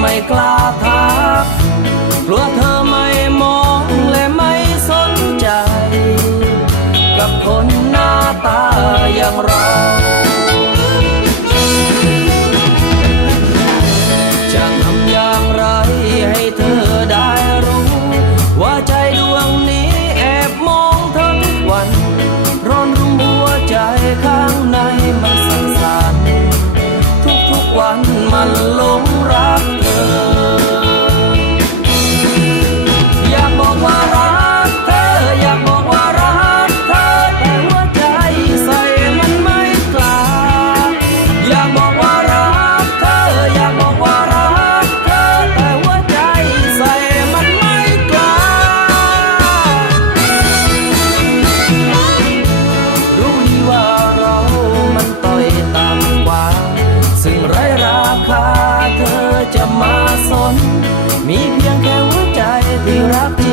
ไม่กล้าทักกลัวเธอไม่มองและไม่สนใจ กับคนหน้าตาอย่างเรา พาเธอจะมาสน มีเพียงแค่หัวใจที่รัก